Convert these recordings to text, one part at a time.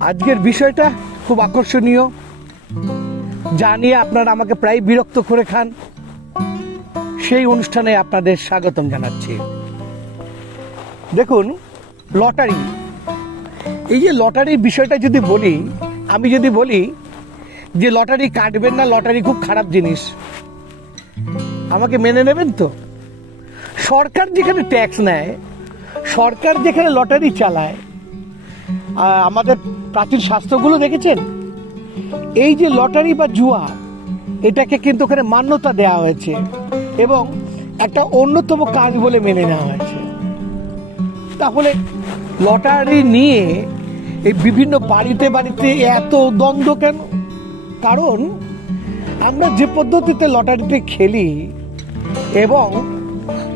আজকের বিষয়টা খুব আকর্ষণীয়। যা নিয়ে আপনারা আমাকে প্রায় বিরক্ত করে খান। সেই অনুষ্ঠানে আপনাদের স্বাগতম জানাচ্ছি। দেখুন, লটারি। এই যে লটারির বিষয়টা যদি বলি, আমি যদি বলি যে লটারি কাটবেন না, লটারি খুব খারাপ জিনিস। আমাকে মেনে নেবেন তো? সরকার যেখানে ট্যাক্স নেয়, সরকার যেখানে লটারি চালায় আমাদের প্রাচীন শাস্ত্রগুলো দেখেছেন? এই যে লটারি বা জুয়া, এটাকে কিন্তু ওখানে মান্যতা দেওয়া হয়েছে এবং একটা অন্যতম কাজ বলে মেনে নেওয়া হয়েছে। তাহলে লটারি নিয়ে এই বিভিন্ন বাড়িতে বাড়িতে এত দ্বন্দ্ব কেন? কারণ আমরা যে পদ্ধতিতে লটারিতে খেলি এবং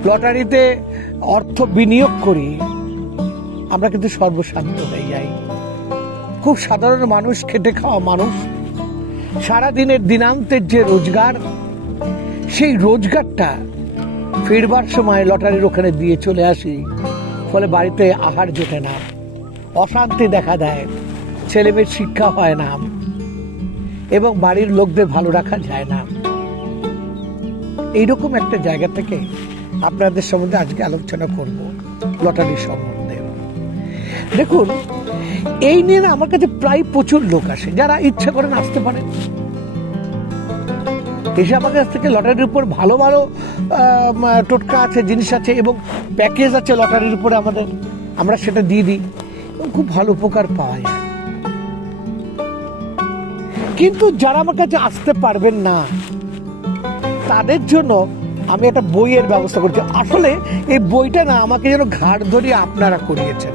লটারিতে অর্থ বিনিয়োগ করি আমরা কিন্তু সর্বশান্ত হয়ে যাই। খুব সাধারণ মানুষ, খেটে খাওয়া মানুষ। সারাদিনের দিনান্তের যে রোজগার, সেই রোজগারটা ফিরবার সময় লটারির ওখানে দিয়ে চলে আসি। ফলে বাড়িতে আহার জোটে না, অশান্তি দেখা দেয় ছেলে ছেলেমেয়ের শিক্ষা হয় না, এবং বাড়ির লোকদের ভালো রাখা যায় না। এইরকম একটা জায়গা থেকে আপনাদের সম্বন্ধে আজকে আলোচনা করব লটারি সম্বন্ধে দেখুন, এই নিয়ে না আমার কাছে প্রায় প্রচুর লোক আসে, যারা ইচ্ছা করেন আসতে পারেন এসে আমার কাছ থেকে লটারির উপর ভালো ভালো টোটকা আছে, জিনিস আছে এবং প্যাকেজ আছে লটারির উপরে আমাদের। আমরা সেটা দিয়ে দিই এবং খুব ভালো উপকার পাওয়া যায়। কিন্তু যারা আমার কাছে আসতে পারবেন না, তাদের জন্য আমি একটা বইয়ের ব্যবস্থা করছি। আসলে এই বইটা না আমাকে যেন ঘাড় ধরিয়ে আপনারা করিয়েছেন।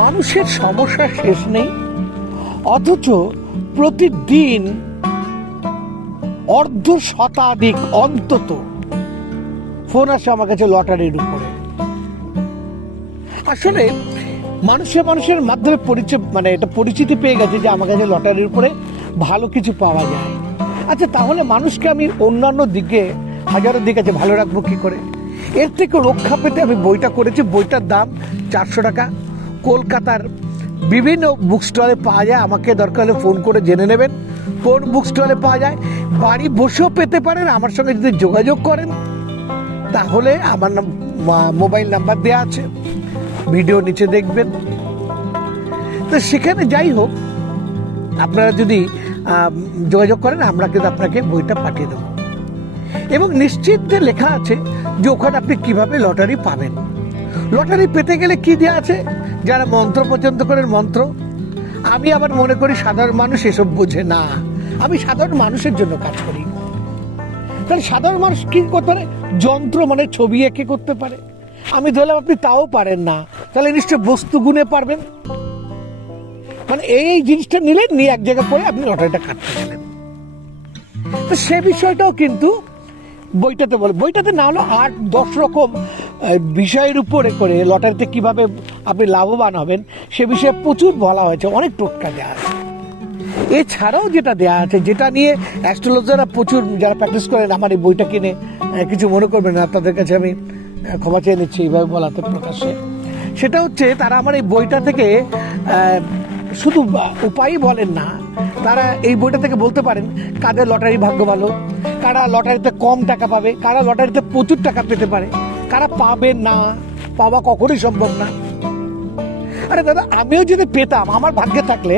মানুষের সমস্যা শেষ নেই। অথচ প্রতিদিন অর্ধ শতাধিক অন্তত ফোন আসে আমার কাছে লটারির উপরে। আসলে মানুষের মানুষের মাধ্যমে পরিচয় মানে এটা পরিচিতি পেয়ে গেছে যে আমার কাছে লটারির উপরে ভালো কিছু পাওয়া যায়। আচ্ছা তাহলে মানুষকে আমি অন্যান্য দিকে, হাজারো দিক আছে ভালো রাখব কি করে? এর থেকে রক্ষা পেতে আমি বইটা করেছি। বইটার দাম চারশো টাকা। কলকাতার বিভিন্ন বুক স্টলে পাওয়া যায়। আমাকে দরকার হলে ফোন করে জেনে নেবেন কোন বুক স্টলে পাওয়া যায়। বাড়ি বসেও পেতে পারেন। আমার সঙ্গে যদি যোগাযোগ করেন, তাহলে আমার মোবাইল নাম্বার দেওয়া আছে। ভিডিও নিচে দেখবেন। তো সেখানে যাই হোক, আপনারা যদি যোগাযোগ করেন, আমরা কিন্তু আপনাকে বইটা পাঠিয়ে দেবো। এবং নিশ্চিত যে লেখা আছে যে ওখানে আপনি কীভাবে লটারি পাবেন। লটারি পেতে গেলে কি দেওয়া আছে? যারা মন্ত্র পর্যন্ত করেন মন্ত্র, আমি আবার মনে করি সাধারণ মানুষ এসব বোঝে না। আমি সাধারণ মানুষের জন্য কাজ করি। তাহলে সাধারণ মানুষ কি করতে পারে? যন্ত্র মানে ছবি এঁকে করতে পারে। আমি ধরলাম আপনি তাও পারেন না। তাহলে নিশ্চয় বস্তু গুণে পারবেন। মানে এই জিনিসটা নিলেন, নিয়ে এক জায়গায় পরে আপনি লটারিটা কাটতে গেলেন। তো সে বিষয়টাও কিন্তু বইটাতে বলে। বইটাতে না হলো আট, দশ রকম বিষয়ের উপরে করে লটারিতে কীভাবে আপনি লাভবান হবেন। সে বিষয়ে প্রচুর বলা হয়েছে, অনেক টোটকা দেওয়া আছে। এছাড়াও যেটা দেওয়া আছে, যেটা নিয়ে অ্যাস্ট্রোলজাররা প্রচুর, যারা প্র্যাকটিস করেন, আমার এই বইটা কিনে কিছু মনে করবেন না, আপনাদের কাছে আমি ক্ষমা চেয়ে নিচ্ছি এইভাবে বলাতে প্রকাশ্যে। সেটা হচ্ছে, তারা আমার এই বইটা থেকে শুধু উপায়ই বলেন না, তারা এই বইটা থেকে বলতে পারেন, কাদের লটারি ভাগ্য ভালো, কারা লটারিতে কম টাকা পাবে, কারা লটারিতে প্রচুর টাকা পেতে পারে, কারা পাবে না, পাওয়া কখনোই সম্ভব না। আরে দাদা, আমিও যদি পেতাম, আমার ভাগ্যে থাকলে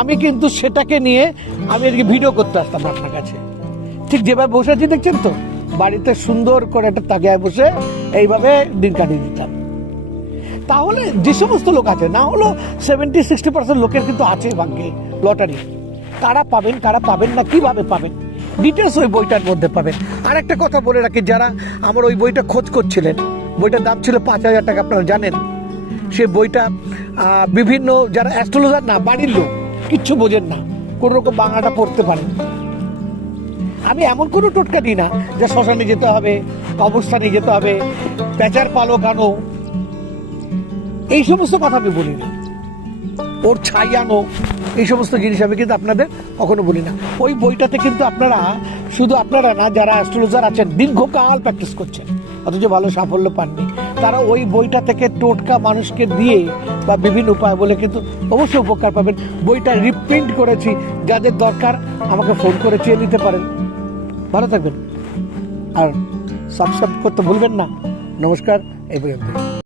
আমি কিন্তু সেটাকে নিয়ে আমি আজকে ভিডিও করতে আসতাম আপনার কাছে। ঠিক যেভাবে বসে আছি, দেখছেন তো? বাড়িতে সুন্দর করে একটা তাকিয়ায় বসে এইভাবে দিন কাটিয়ে দিতাম। তাহলে যে সমস্ত লোক আছে, না হলো সেভেন্টি সিক্সটি পার্সেন্ট লোকের কিন্তু আছে ভাগ্যে, লটারি। কারা পাবেন কারা পাবেন না, কীভাবে পাবেন? ডিটেলস ওই বইটার মধ্যে পাবেন। আর একটা কথা বলে রাখি, যারা আমার ওই বইটা খোঁজ করছিলেন, বইটার দাম ছিল পাঁচ হাজার টাকা, আপনারা জানেন? সে বইটা বিভিন্ন যারা অ্যাস্ট্রোলজার না, বাড়ির লোক, কিচ্ছু বোঝেন না কোনো রকম বাংলাটা পড়তে পারেন। আমি এমন কোনো টোটকা দিই না যে শ্মশানে যেতে হবে, কবরস্থানে যেতে হবে প্যাচার পালক আনো। এই সমস্ত কথা আমি বলি না। ওর ছাই আনো, এই সমস্ত জিনিস আমি কিন্তু আপনাদের কখনো বলি না। ওই বইটাতে কিন্তু আপনারা, শুধু আপনারা না, যারা অ্যাস্ট্রোলজার আছেন, দীর্ঘকাল প্র্যাকটিস করছেন, অথচ ভালো সাফল্য পাননি। তারা ওই বইটা থেকে টোটকা মানুষকে দিয়ে বা বিভিন্ন উপায় বলে কিন্তু অবশ্যই উপকার পাবেন। বইটা রিপ্রিন্ট করেছি, যাদের দরকার আমাকে ফোন করে চেয়ে নিতে পারেন। ভালো থাকবেন। আর সাবস্ক্রাইব করতে ভুলবেন না। নমস্কার, এই পর্যন্ত